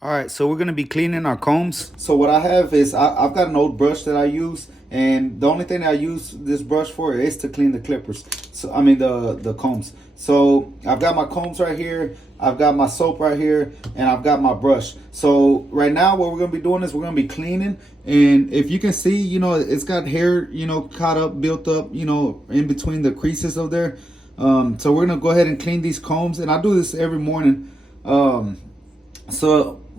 All right, so we're gonna be cleaning our combs. So what I have is I've got an old brush that I use, and the only thing that I use this brush for is to clean the clippers. So I mean the combs. So I've got my combs right here, I've got my soap right here, and I've got my brush. So right now what we're gonna be doing is we're gonna be cleaning, and if you can see, it's got hair, caught up, built up, in between the creases of there. So we're gonna go ahead and clean these combs, and I do this every morning.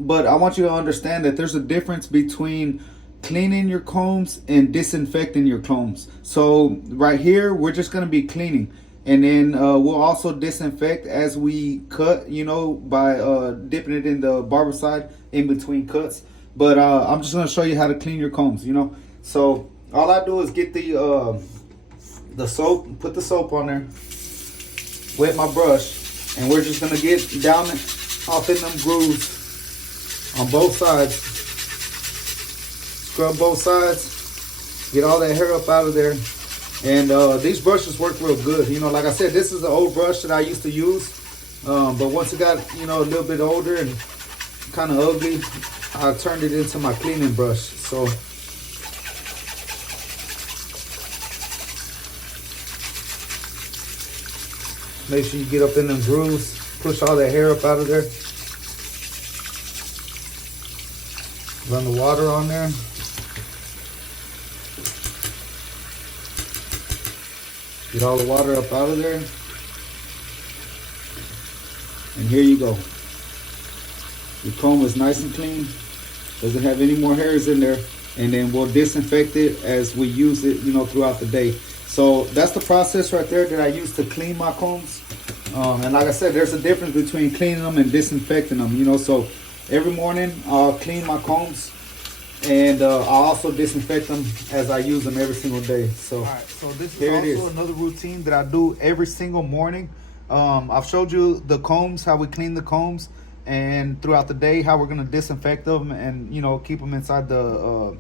But I want you to understand that there's a difference between cleaning your combs and disinfecting your combs. So right here, we're just gonna be cleaning, and then we'll also disinfect as we cut, by dipping it in the barber side in between cuts. But I'm just gonna show you how to clean your combs, So all I do is get the soap, put the soap on there, wet my brush, and we're just gonna get down off in them grooves on both sides. Scrub both sides, get all that hair up out of there. And these brushes work real good. Like I said, this is an old brush that I used to use, but once it got a little bit older and kind of ugly, I turned it into my cleaning brush. So make sure you get up in them grooves, push all that hair up out of there. Run the water on there. Get all the water up out of there. And here you go. Your comb is nice and clean. Doesn't have any more hairs in there. And then we'll disinfect it as we use it, throughout the day. So that's the process right there that I use to clean my combs. And like I said, there's a difference between cleaning them and disinfecting them, So every morning I'll clean my combs, and I'll also disinfect them as I use them every single day. So, all right, so this is also another routine that I do every single morning. I've showed you the combs, how we clean the combs, and throughout the day how we're gonna disinfect them and keep them inside the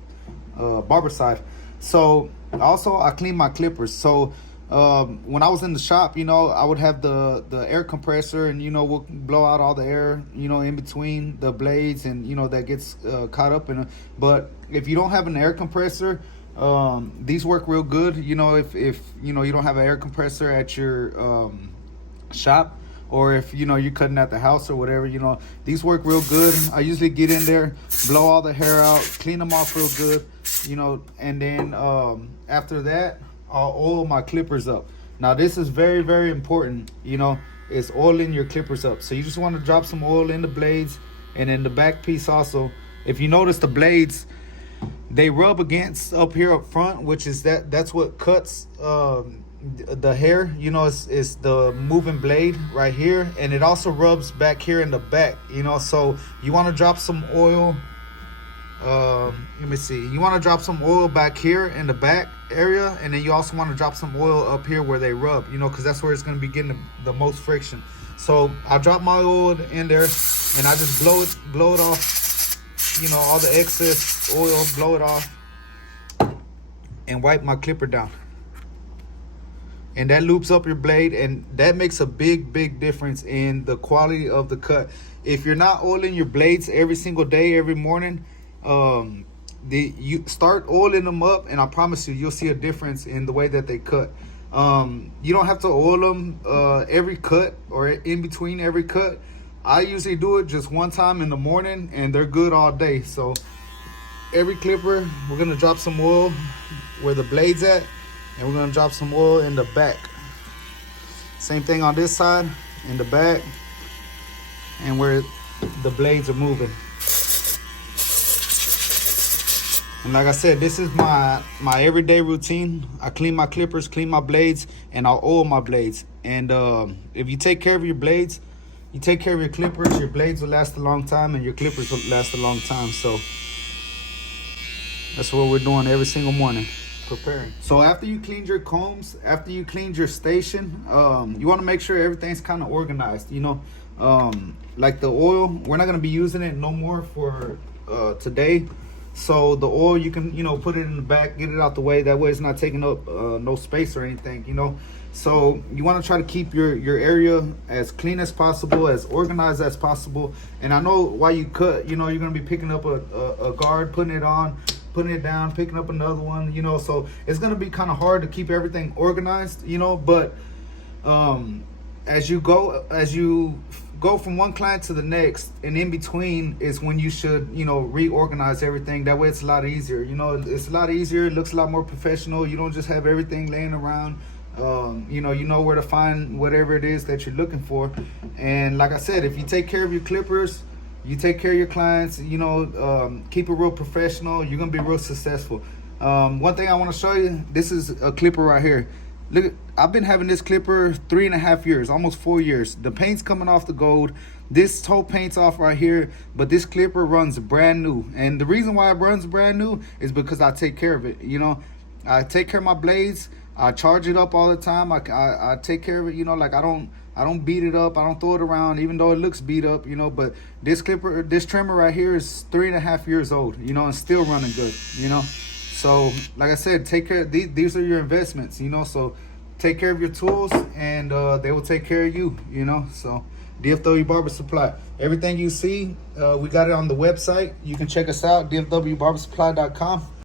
barber side. So also I clean my clippers. So when I was in the shop, I would have the air compressor, and we'll blow out all the air, in between the blades, and that gets caught up in it. But if you don't have an air compressor, these work real good. If you don't have an air compressor at your shop, or if you're cutting at the house or whatever, these work real good. I usually get in there, blow all the hair out, clean them off real good, and then after that I'll oil my clippers up. Now this is very, very important, is oiling your clippers up. So you just want to drop some oil in the blades, and in the back piece also. If you notice, the blades, they rub against up here up front, which is that's what cuts the hair. It's the moving blade right here, and it also rubs back here in the back. So you want to drop some oil. Let me see. You want to drop some oil back here in the back area, and then you also want to drop some oil up here where they rub, because that's where it's going to be getting the most friction. So I drop my oil in there, and I just blow it off, all the excess oil, blow it off, and wipe my clipper down. And that loops up your blade, and that makes a big, big difference in the quality of the cut. If you're not oiling your blades every single day, every morning, you start oiling them up, and I promise you'll see a difference in the way that they cut. You don't have to oil them every cut or in between every cut. I usually do it just one time in the morning, and they're good all day. So every clipper, we're gonna drop some oil where the blade's at, and we're gonna drop some oil in the back. Same thing on this side, in the back, and where the blades are moving. And like I said, this is my everyday routine. I clean my clippers, clean my blades, and I'll oil my blades. And if you take care of your blades, you take care of your clippers, your blades will last a long time, and your clippers will last a long time. So that's what we're doing every single morning, preparing. So after you cleaned your combs, after you cleaned your station, you want to make sure everything's kind of organized. Like the oil, we're not going to be using it no more for today. So the oil, you can put it in the back, get it out the way. That way it's not taking up no space or anything. So you want to try to keep your area as clean as possible, as organized as possible. And I know while you cut, you're going to be picking up a guard, putting it on, putting it down, picking up another one, so it's going to be kind of hard to keep everything organized, but as you go from one client to the next, and in between is when you should reorganize everything. That way it's a lot easier. It's a lot easier. It looks a lot more professional. You don't just have everything laying around. You know where to find whatever it is that you're looking for. And like I said, if you take care of your clippers, you take care of your clients, keep it real professional, you're gonna be real successful. One thing I want to show you, this is a clipper right here. Look, I've been having this clipper 3.5 years, almost 4 years. The paint's coming off the gold. This whole paint's off right here, but this clipper runs brand new. And the reason why it runs brand new is because I take care of it. I take care of my blades. I charge it up all the time. I take care of it. Like I don't beat it up. I don't throw it around, even though it looks beat up. But this trimmer right here is 3.5 years old. And still running good. So, like I said, take care. These are your investments, So, take care of your tools, and they will take care of you, So, DFW Barber Supply. Everything you see, we got it on the website. You can check us out, dfwbarbersupply.com.